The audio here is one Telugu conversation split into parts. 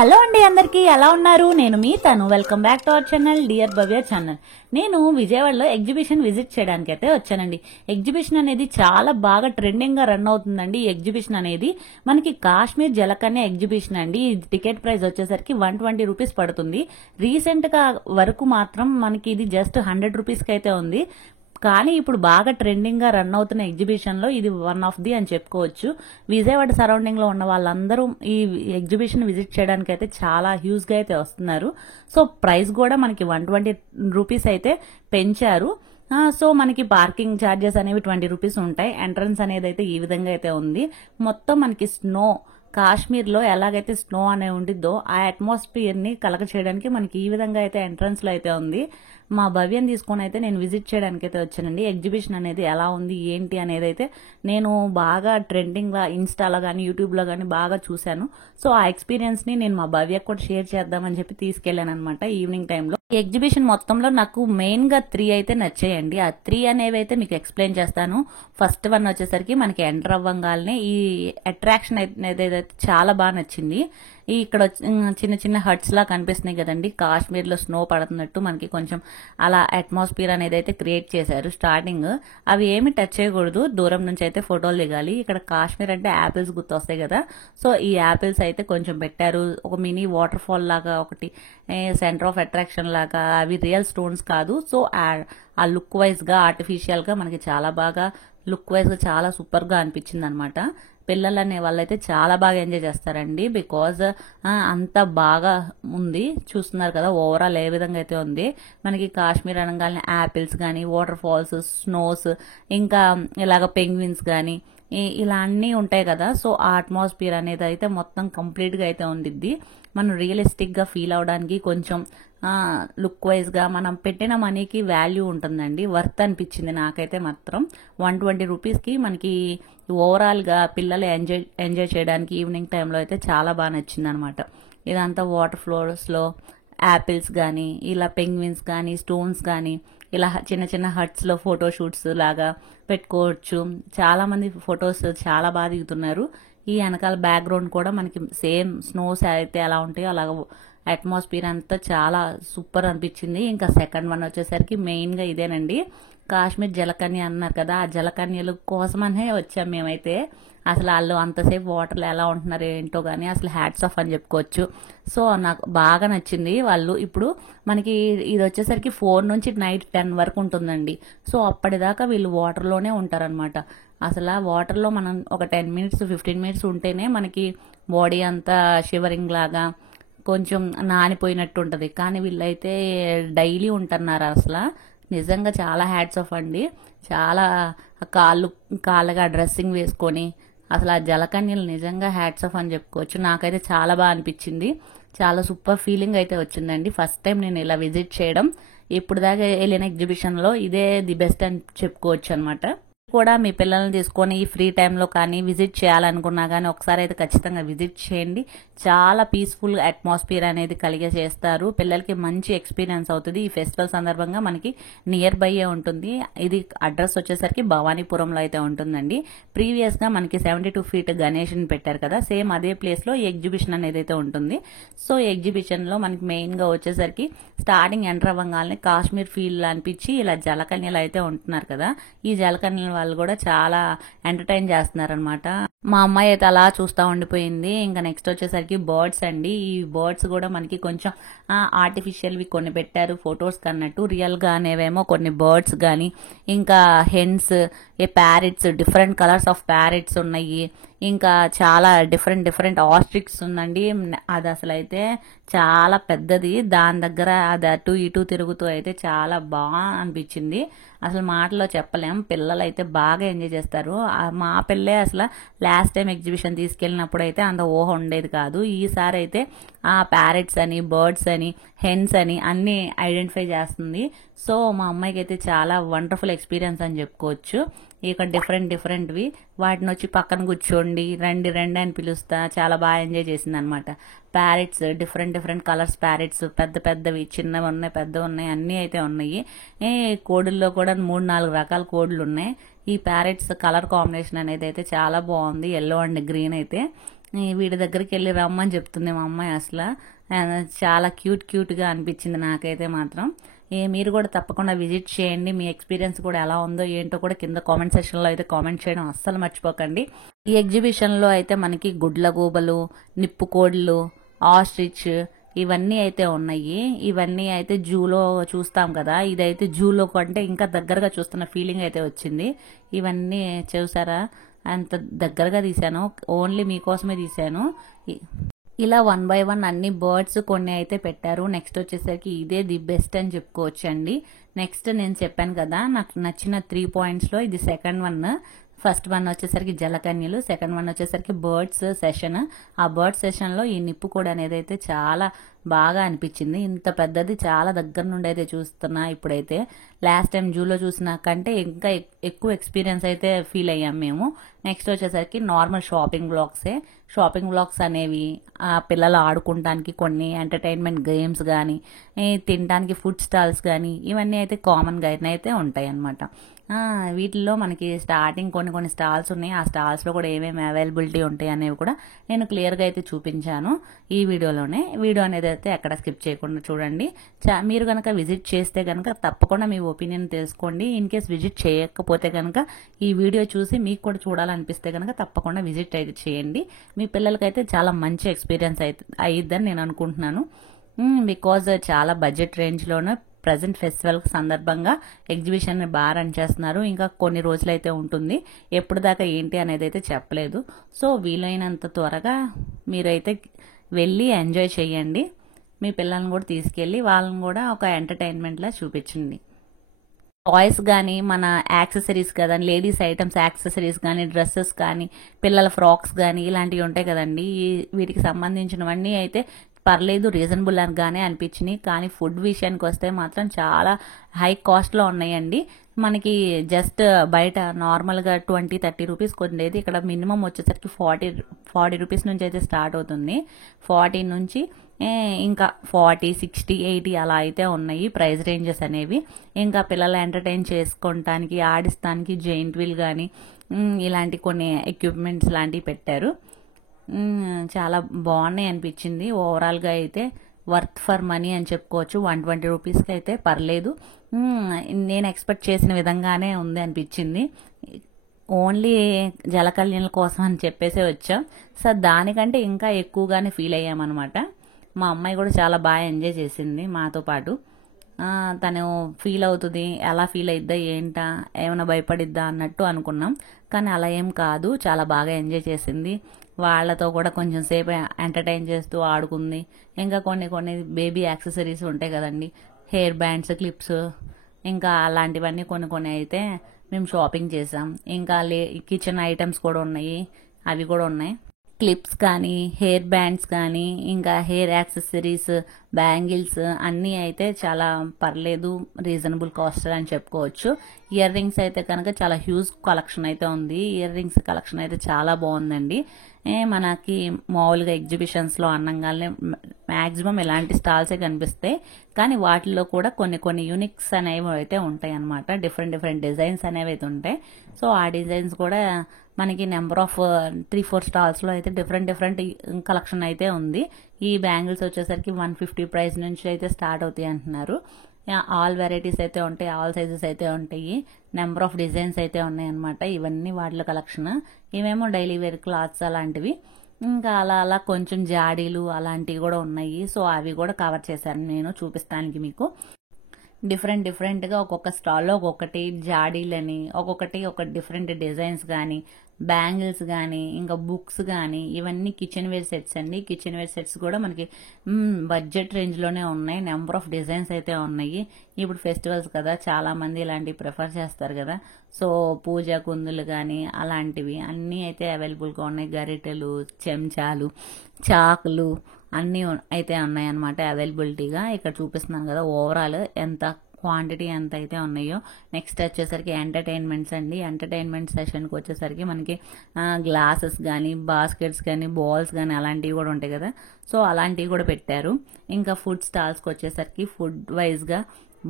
హలో అండి, అందరికీ ఎలా ఉన్నారు? నేను మీ తను. Welcome back to our channel dear Bhavya channel. నేను విజయవాడలో ఎగ్జిబిషన్ విజిట్ చేయడానికి అయితే వచ్చానండి. ఎగ్జిబిషన్ అనేది చాలా బాగా ట్రెండింగ్ గా రన్ అవుతుందండి. ఈ ఎగ్జిబిషన్ అనేది మనకి కాశ్మీర్ జలకన్య ఎగ్జిబిషన్ అండి. ఈ టికెట్ ప్రైస్ వచ్చేసరికి 120 రూపీస్ పడుతుంది. రీసెంట్ గా వరకు మాత్రం మనకి ఇది జస్ట్ 100 రూపీస్ కి అయితే ఉంది. కానీ ఇప్పుడు బాగా ట్రెండింగ్ గా రన్ అవుతున్న ఎగ్జిబిషన్ లో ఇది వన్ ఆఫ్ ది అని చెప్పుకోవచ్చు. విజయవాడ సరౌండింగ్ లో ఉన్న వాళ్ళందరూ ఈ ఎగ్జిబిషన్ విజిట్ చేయడానికి అయితే చాలా హ్యూజ్ గా అయితే వస్తున్నారు. సో ప్రైస్ కూడా మనకి 120 రూపీస్ అయితే పెంచారు. సో మనకి పార్కింగ్ ఛార్జెస్ అనేవి 20 రూపీస్ ఉంటాయి. ఎంట్రన్స్ అనేది అయితే ఈ విధంగా అయితే ఉంది. మొత్తం మనకి స్నో, కాశ్మీర్ లో ఎలాగైతే స్నో అనే ఉండిద్దో ఆ అట్మాస్ఫియర్ ని కలగ చేయడానికి మనకి ఈ విధంగా అయితే ఎంట్రన్స్ లో అయితే ఉంది. మా భవ్యం తీసుకొని అయితే నేను విజిట్ చేయడానికి అయితే వచ్చానండి. ఎగ్జిబిషన్ అనేది ఎలా ఉంది ఏంటి అనేది అయితే నేను బాగా ట్రెండింగ్ గా ఇన్స్టాలో కానీ యూట్యూబ్ లో కానీ బాగా చూశాను. సో ఆ ఎక్స్పీరియన్స్ ని నేను మా భవ్యకు కూడా షేర్ చేద్దామని చెప్పి తీసుకెళ్లాను అనమాట ఈవినింగ్ టైంలో. ఈ ఎగ్జిబిషన్ మొత్తంలో నాకు మెయిన్ గా 3 అయితే నచ్చాయండి. ఆ 3 అనేవి అయితే మీకు ఎక్స్ప్లెయిన్ చేస్తాను. ఫస్ట్ వన్ వచ్చేసరికి మనకి ఎంటర్ అవ్వంగానే ఈ అట్రాక్షన్ అయితే చాలా బాగా నచ్చింది. ఇక్కడ చిన్న చిన్న హట్స్ లా కనిపిస్తున్నాయి కదండి, కాశ్మీర్ లో స్నో పడుతున్నట్టు మనకి కొంచెం అలా అట్మాస్ఫియర్ అనేది అయితే క్రియేట్ చేశారు. స్టార్టింగ్ అవి ఏమి టచ్ చేయకూడదు, దూరం నుంచి అయితే ఫోటోలు దిగాలి. ఇక్కడ కాశ్మీర్ అంటే యాపిల్స్ గుర్తొస్తాయి కదా, సో ఈ యాపిల్స్ అయితే కొంచెం పెట్టారు. ఒక మినీ వాటర్ ఫాల్ లాగా ఒకటి సెంటర్ ఆఫ్ అట్రాక్షన్ లాగా. అవి రియల్ స్టోన్స్ కాదు. సో ఆ లుక్ వైజ్ గా ఆర్టిఫిషియల్ గా మనకి చాలా బాగా లుక్ వైజ్ గా చాలా సూపర్ గా అనిపించింది అనమాట. పిల్లలు అనే వాళ్ళైతే చాలా బాగా ఎంజాయ్ చేస్తారండి. బికాజ్ అంత బాగా ఉంది. చూస్తున్నారు కదా ఓవరాల్ ఏ విధంగా అయితే ఉంది. మనకి కాశ్మీర్ అనగానే యాపిల్స్ కానీ, వాటర్ ఫాల్స్, స్నోస్, ఇంకా ఇలాగ పెంగ్విన్స్ కానీ ఇలా అన్నీ ఉంటాయి కదా. సో ఆ అట్మాస్ఫియర్ అనేది అయితే మొత్తం కంప్లీట్ గా అయితే ఉండిద్ది. మనం రియలిస్టిక్ గా ఫీల్ అవడానికి కొంచెం లుక్ వైజ్ గా మనం పెట్టిన మనీకి వాల్యూ ఉంటుందండి. వర్త్ అనిపించింది నాకైతే మాత్రం. 120 రూపీస్ కి మనకి ఓవరాల్ గా పిల్లలు ఎంజాయ్ చేయడానికి ఈవినింగ్ టైంలో అయితే చాలా బాగా నచ్చింది అనమాట. ఇదంతా వాటర్ ఫ్లోర్స్ లో యాపిల్స్ కానీ, ఇలా పెంగ్విన్స్ కానీ, స్టోన్స్ కానీ, ఇలా చిన్న చిన్న హట్స్ లో ఫోటో షూట్స్ లాగా పెట్టుకోవచ్చు. చాలా మంది ఫొటోస్ చాలా బాగా దిగుతున్నారు. ఈ వెనకాల బ్యాక్గ్రౌండ్ కూడా మనకి సేమ్ స్నోస్ అయితే ఎలా ఉంటాయో అలాగ అట్మాస్ఫియర్ అంతా చాలా సూపర్ అనిపించింది. ఇంకా సెకండ్ వన్ వచ్చేసరికి మెయిన్ గా ఇదేనండి, కాశ్మీర్ జలకన్య అన్నారు కదా, ఆ జలకన్యల కోసమనే వచ్చాం మేమైతే. అసలు వాళ్ళు అంతసేపు వాటర్లో ఎలా ఉంటున్నారు ఏంటో గానీ అసలు హ్యాట్స్ ఆఫ్ అని చెప్పుకోవచ్చు. సో నాకు బాగా నచ్చింది. వాళ్ళు ఇప్పుడు మనకి ఇది వచ్చేసరికి 4 నుంచి నైట్ 10 వరకు ఉంటుందండి. సో అప్పటిదాకా వీళ్ళు వాటర్లోనే ఉంటారనమాట. అసలు ఆ వాటర్లో మనం ఒక 10 మినిట్స్ 15 మినిట్స్ ఉంటేనే మనకి బాడీ అంతా షివరింగ్ లాగా కొంచెం నానిపోయినట్టు ఉంటది. కానీ వీళ్ళైతే డైలీ ఉంటున్నారు. అసలు నిజంగా చాలా హ్యాట్స్ ఆఫ్ అండి. చాలా కాళ్ళగా డ్రెస్సింగ్ వేసుకొని అసలు ఆ జలకన్యలు నిజంగా హ్యాట్స్ ఆఫ్ అని చెప్పుకోవచ్చు. నాకైతే చాలా బాగా అనిపించింది. చాలా సూపర్ ఫీలింగ్ అయితే వచ్చిందండి. ఫస్ట్ టైం నేను ఇలా విజిట్ చేయడం. ఇప్పుడు దాకా వెళ్ళిన ఎగ్జిబిషన్ లో ఇదే ది బెస్ట్ అని చెప్పుకోవచ్చు అనమాట. కూడా మీ పిల్లల్ని తీసుకొని ఈ ఫ్రీ టైంలో కానీ విజిట్ చేయాలనుకున్నా కానీ ఒకసారి అయితే ఖచ్చితంగా విజిట్ చేయండి. చాలా పీస్ఫుల్ అట్మాస్ఫియర్ అనేది కలిగే చేస్తారు. పిల్లలకి మంచి ఎక్స్పీరియన్స్ అవుతుంది. ఈ ఫెస్టివల్ సందర్భంగా మనకి నియర్ బై ఉంటుంది. ఇది అడ్రస్ వచ్చేసరికి భవానీపురంలో అయితే ఉంటుందండి. ప్రీవియస్ గా మనకి 72 ఫీట్ గణేష్ పెట్టారు కదా, సేమ్ అదే ప్లేస్ లో ఈ ఎగ్జిబిషన్ అనేది అయితే ఉంటుంది. సో ఈ ఎగ్జిబిషన్ లో మనకి మెయిన్ గా వచ్చేసరికి స్టార్టింగ్ ఎంటర్ అవ్వగానే కాశ్మీర్ ఫీల్ అనిపించి ఇలా జలకన్యలు అయితే ఉంటున్నారు కదా, ఈ జలకన్యల వాళ్ళు కూడా చాలా ఎంటర్టైన్ చేస్తున్నారు అనమాట. మా అమ్మాయి అయితే అలా చూస్తా ఉండిపోయింది. ఇంకా నెక్స్ట్ వచ్చేసరికి బర్డ్స్ అండి. ఈ బర్డ్స్ కూడా మనకి కొంచెం ఆర్టిఫిషియల్ వి కొన్ని పెట్టారు ఫొటోస్ కన్నట్టు. రియల్ గా అనేవేమో కొన్ని బర్డ్స్ గాని, ఇంకా hence, parrots, different colours of parrots ఉన్నాయి. ఇంకా చాలా డిఫరెంట్ ఆస్ట్రిక్స్ ఉందండి. అది అసలు అయితే చాలా పెద్దది. దాని దగ్గర అది అటు ఇటు తిరుగుతూ అయితే చాలా బాగా అనిపించింది. అసలు మాటలో చెప్పలేం. పిల్లలు అయితే బాగా ఎంజాయ్ చేస్తారు. మా పిల్లే అసలు లాస్ట్ టైం ఎగ్జిబిషన్ తీసుకెళ్ళినప్పుడు అయితే అంత ఊహ ఉండేది కాదు. ఈసారి అయితే ఆ ప్యారెట్స్ అని, బర్డ్స్ అని, హెన్స్ అని అన్ని ఐడెంటిఫై చేస్తుంది. సో మా అమ్మాయికి అయితే చాలా వండర్ఫుల్ ఎక్స్పీరియన్స్ అని చెప్పుకోవచ్చు. ఇక డిఫరెంట్వి వాటిని వచ్చి పక్కన కూర్చోండి, రండి అని పిలుస్తా చాలా బాగా ఎంజాయ్ చేసింది అనమాట. ప్యారెట్స్, డిఫరెంట్ కలర్స్ ప్యారెట్స్, పెద్దవి, చిన్నవి ఉన్నాయి, పెద్దవి ఉన్నాయి, అన్నీ అయితే ఉన్నాయి. కోడుల్లో కూడా 3-4 రకాల కోడులు ఉన్నాయి. ఈ ప్యారెట్స్ కలర్ కాంబినేషన్ అనేది అయితే చాలా బాగుంది. ఎల్లో అండ్ గ్రీన్ అయితే వీడి దగ్గరికి వెళ్ళి రమ్మని చెప్తుంది మా అమ్మాయి అసలు. చాలా క్యూట్గా అనిపించింది నాకైతే మాత్రం. మీరు కూడా తప్పకుండా విజిట్ చేయండి. మీ ఎక్స్పీరియన్స్ కూడా ఎలా ఉందో ఏంటో కూడా కింద కామెంట్ సెక్షన్లో అయితే కామెంట్ చేయడం అస్సలు మర్చిపోకండి. ఈ ఎగ్జిబిషన్లో అయితే మనకి గుడ్లగూబలు, నిప్పుకోడ్లు, ఆస్ట్రిచ్ ఇవన్నీ అయితే ఉన్నాయి. ఇవన్నీ అయితే జూలో చూస్తాం కదా, ఇదైతే జూలో కంటే ఇంకా దగ్గరగా చూస్తున్న ఫీలింగ్ అయితే వచ్చింది. ఇవన్నీ చూసారా, అంత దగ్గరగా తీశాను, ఓన్లీ మీకోసమే తీశాను. ఇలా 1 బై 1 అన్ని బర్డ్స్ కొన్ని అయితే పెట్టారు. నెక్స్ట్ వచ్చేసరికి ఇదే ది బెస్ట్ అని చెప్పుకోవచ్చు అండి. నెక్స్ట్ నేను చెప్పాను కదా, నాకు నచ్చిన 3 పాయింట్స్లో ఇది సెకండ్ వన్. ఫస్ట్ వన్ వచ్చేసరికి జలకన్యలు, సెకండ్ వన్ వచ్చేసరికి బర్డ్స్ సెషన్. ఆ బర్డ్ సెషన్లో ఈ నిప్పుకోడి అనేది అయితే చాలా బాగా అనిపించింది. ఇంత పెద్దది చాలా దగ్గర నుండి అయితే చూస్తున్నా ఇప్పుడైతే. లాస్ట్ టైం జూలో చూసిన కంటే ఇంకా ఎక్కువ ఎక్స్పీరియన్స్ అయితే ఫీల్ అయ్యాం మేము. నెక్స్ట్ వచ్చేసరికి నార్మల్ షాపింగ్ బ్లాగ్స్ అనేవి, ఆ పిల్లలు ఆడుకుంటానికి కొన్ని ఎంటర్టైన్మెంట్ గేమ్స్ కానీ, తినడానికి ఫుడ్ స్టాల్స్ కానీ, ఇవన్నీ అయితే కామన్గా అయితే ఉంటాయి అన్నమాట. వీటిల్లో మనకి స్టార్టింగ్ కొన్ని స్టాల్స్ ఉన్నాయి. ఆ స్టాల్స్లో కూడా ఏమేమి అవైలబిలిటీ ఉంటాయి అనేవి కూడా నేను క్లియర్గా అయితే చూపించాను ఈ వీడియోలోనే. వీడియో అనేది అయితే ఎక్కడ స్కిప్ చేయకుండా చూడండి. మీరు కనుక విజిట్ చేస్తే కనుక తప్పకుండా మీ ఒపీనియన్ తెలుసుకోండి. ఇన్ కేస్ విజిట్ చేయకపోతే కనుక ఈ వీడియో చూసి మీకు కూడా చూడాలనిపిస్తే కనుక తప్పకుండా విజిట్ అయితే చేయండి. మీ పిల్లలకైతే చాలా మంచి ఎక్స్పీరియన్స్ అయితే అయ్యిద్దని నేను అనుకుంటున్నాను. బికాజ్ చాలా బడ్జెట్ రేంజ్లోనే ప్రజెంట్ ఫెస్టివల్ సందర్భంగా ఎగ్జిబిషన్ బాగా రన్ చేస్తున్నారు. ఇంకా కొన్ని రోజులు అయితే ఉంటుంది. ఎప్పుడు దాకా ఏంటి అనేది అయితే చెప్పలేదు. సో వీలైనంత త్వరగా మీరైతే వెళ్ళి ఎంజాయ్ చేయండి. మీ పిల్లల్ని కూడా తీసుకెళ్ళి వాళ్ళని కూడా ఒక ఎంటర్టైన్మెంట్లా చూపించండి. టాయ్స్ కానీ, మన యాక్సెసరీస్ కదా, లేడీస్ ఐటమ్స్ యాక్సెసరీస్ కానీ, డ్రెస్సెస్ కానీ, పిల్లల ఫ్రాక్స్ కానీ ఇలాంటివి ఉంటాయి కదండి. వీటికి సంబంధించినవన్నీ అయితే పర్లేదు, రీజనబుల్ అనగానే అనిపించినాయి. కానీ ఫుడ్ విషయానికి వస్తే మాత్రం చాలా హై కాస్ట్లో ఉన్నాయండి. మనకి జస్ట్ బయట నార్మల్గా 20-30 రూపీస్ కొండేది ఇక్కడ మినిమం వచ్చేసరికి 40 రూపీస్ నుంచి అయితే స్టార్ట్ అవుతుంది. 40 నుంచి ఇంకా 40, 60, 80 అలా అయితే ఉన్నాయి ప్రైస్ రేంజెస్ అనేవి. ఇంకా పిల్లలు ఎంటర్టైన్ చేసుకోవటానికి, ఆడిస్తానికి జెయింట్ వీల్ కానీ ఇలాంటి కొన్ని ఎక్విప్మెంట్స్ లాంటివి పెట్టారు. చాలా బాగున్నాయి అనిపించింది. ఓవరాల్గా అయితే వర్త్ ఫర్ మనీ అని చెప్పుకోవచ్చు. 120 రూపీస్కి అయితే పర్లేదు. నేను ఎక్స్పెక్ట్ చేసిన విధంగానే ఉంది అనిపించింది. ఓన్లీ జలకన్యల కోసం అని చెప్పేసి వచ్చాం. సో దానికంటే ఇంకా ఎక్కువగానే ఫీల్ అయ్యామన్నమాట. మా అమ్మాయి కూడా చాలా బాగా ఎంజాయ్ చేసింది మాతో పాటు. తను ఫీల్ అవుతుంది, ఎలా ఫీల్ అయిద్దా ఏంటా, ఏమైనా భయపడిద్దా అన్నట్టు అనుకున్నాం. కానీ అలా ఏం కాదు, చాలా బాగా ఎంజాయ్ చేసింది. వాళ్ళతో కూడా కొంచెం సేపు ఎంటర్టైన్ చేస్తూ ఆడుకుంది. ఇంకా కొన్ని బేబీ యాక్సెసరీస్ ఉంటాయి కదండి, హెయిర్ బ్యాండ్స్, క్లిప్స్, ఇంకా అలాంటివన్నీ కొన్ని అయితే మేము షాపింగ్ చేసాం. ఇంకా కిచెన్ ఐటమ్స్ కూడా ఉన్నాయి, అవి కూడా ఉన్నాయి. క్లిప్స్ కానీ, హెయిర్ బ్యాండ్స్ కానీ, ఇంకా హెయిర్ యాక్సెసరీస్, బ్యాంగిల్స్ అన్నీ అయితే చాలా పర్లేదు, రీజనబుల్ కాస్ట్ అని చెప్పుకోవచ్చు. ఇయర్ రింగ్స్ అయితే కనుక చాలా హ్యూజ్ కలెక్షన్ అయితే ఉంది. ఇయర్ రింగ్స్ కలెక్షన్ అయితే చాలా బాగుందండి. మనకి మామూలుగా ఎగ్జిబిషన్స్లో అన్నంగానే మ్యాక్సిమం ఇలాంటి స్టాల్సే కనిపిస్తాయి. కానీ వాటిల్లో కూడా కొన్ని యూనిక్స్ అనేవి అయితే ఉంటాయి అన్నమాట. డిఫరెంట్ డిజైన్స్ అనేవి అయితే ఉంటాయి. సో ఆ డిజైన్స్ కూడా మనకి నెంబర్ ఆఫ్ 3-4 స్టాల్స్లో అయితే డిఫరెంట్ కలెక్షన్ అయితే ఉంది. ఈ బ్యాంగిల్స్ వచ్చేసరికి 150 ప్రైస్ నుంచి అయితే స్టార్ట్ అవుతాయి అంటున్నారు. ఆల్ వెరైటీస్ అయితే ఉంటాయి, ఆల్ సైజెస్ అయితే ఉంటాయి, నెంబర్ ఆఫ్ డిజైన్స్ అయితే ఉన్నాయి అనమాట. ఇవన్నీ వాటిలో కలెక్షన్. ఇవేమో డైలీ వేర్ క్లాత్స్ అలాంటివి. ఇంకా అలా కొంచెం జాడీలు అలాంటివి కూడా ఉన్నాయి. సో అవి కూడా కవర్ చేశాను నేను చూపిస్తానికి మీకు. డిఫరెంట్గా ఒక్కొక్క స్టాల్లో ఒక్కొక్కటి జాడీలని, ఒక డిఫరెంట్ డిజైన్స్ కానీ, బ్యాంగిల్స్ కానీ, ఇంకా బుక్స్ కానీ, ఇవన్నీ కిచెన్ వేర్ సెట్స్ అండి. కిచెన్ వేర్ సెట్స్ కూడా మనకి బడ్జెట్ రేంజ్లోనే ఉన్నాయి. నెంబర్ ఆఫ్ డిజైన్స్ అయితే ఉన్నాయి. ఇప్పుడు ఫెస్టివల్స్ కదా, చాలా మంది ఇలాంటివి ప్రిఫర్ చేస్తారు కదా. సో పూజా కుందులు కానీ అలాంటివి అన్నీ అయితే అవైలబుల్గా ఉన్నాయి. గరిటెలు, చెంచాలు, చాకులు అన్నీ అయితే ఉన్నాయన్నమాట అవైలబిలిటీగా. ఇక్కడ చూపిస్తున్నాను కదా, ఓవరాల్ ఎంత క్వాంటిటీ ఎంత అయితే ఉన్నాయో. నెక్స్ట్ వచ్చేసరికి ఎంటర్టైన్మెంట్స్ అండి. ఎంటర్టైన్మెంట్ సెషన్కి వచ్చేసరికి మనకి గ్లాసెస్ కానీ, బాస్కెట్స్ కానీ, బాల్స్ కానీ అలాంటివి కూడా ఉంటాయి కదా, సో అలాంటివి కూడా పెట్టారు. ఇంకా ఫుడ్ స్టాల్స్కి వచ్చేసరికి ఫుడ్ వైజ్గా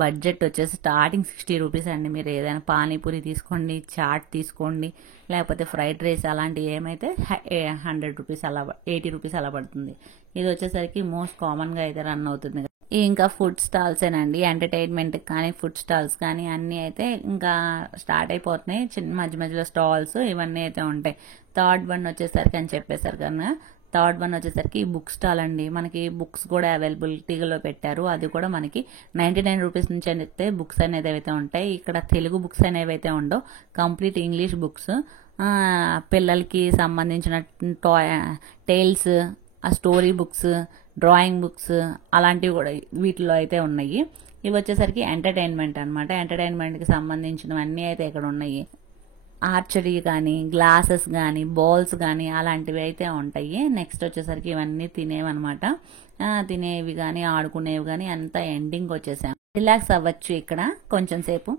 బడ్జెట్ వచ్చేసి స్టార్టింగ్ 60 రూపీస్ అండి. మీరు ఏదైనా పానీపూరి తీసుకోండి, చాట్ తీసుకోండి, లేకపోతే ఫ్రైడ్ రైస్ అలాంటివి ఏమైతే 100 రూపీస్ అలా 80 రూపీస్ అలా పడుతుంది. ఇది వచ్చేసరికి మోస్ట్ కామన్గా అయితే రన్ అవుతుంది. ఇంకా ఫుడ్ స్టాల్సేనండి. ఎంటర్టైన్మెంట్ కానీ ఫుడ్ స్టాల్స్ కానీ అన్నీ అయితే ఇంకా స్టార్ట్ అయిపోతున్నాయి. చిన్న మధ్య మధ్యలో స్టాల్స్ ఇవన్నీ అయితే ఉంటాయి. థర్డ్ వన్ వచ్చేసరికి అని చెప్పేశారు కన్నా, థర్డ్ వన్ వచ్చేసరికి బుక్ స్టాల్ అండి. మనకి బుక్స్ కూడా అవైలబిలిటీలో పెట్టారు. అది కూడా మనకి 99 రూపీస్ నుంచి అయితే బుక్స్ అనేది అయితే ఉంటాయి. ఇక్కడ తెలుగు బుక్స్ అనేవి అయితే ఉండవు, కంప్లీట్ ఇంగ్లీష్ బుక్స్. పిల్లలకి సంబంధించిన టైల్స్, ఆ స్టోరీ బుక్స్, డ్రాయింగ్ బుక్స్ అలాంటివి కూడా వీటిలో అయితే ఉన్నాయి. ఇవి వచ్చేసరికి ఎంటర్టైన్మెంట్ అనమాట. ఎంటర్టైన్మెంట్కి సంబంధించినవన్నీ అయితే ఇక్కడ ఉన్నాయి. ఆర్చరీ కానీ, గ్లాసెస్ కానీ, బాల్స్ కానీ అలాంటివి అయితే ఉంటాయి. నెక్స్ట్ వచ్చేసరికి ఇవన్నీ తినేవన్నమాట. తినేవి కానీ ఆడుకునేవి కానీ అంతా ఎండింగ్ వచ్చేసాం. రిలాక్స్ అవ్వచ్చు ఇక్కడ కొంచెం సేపు.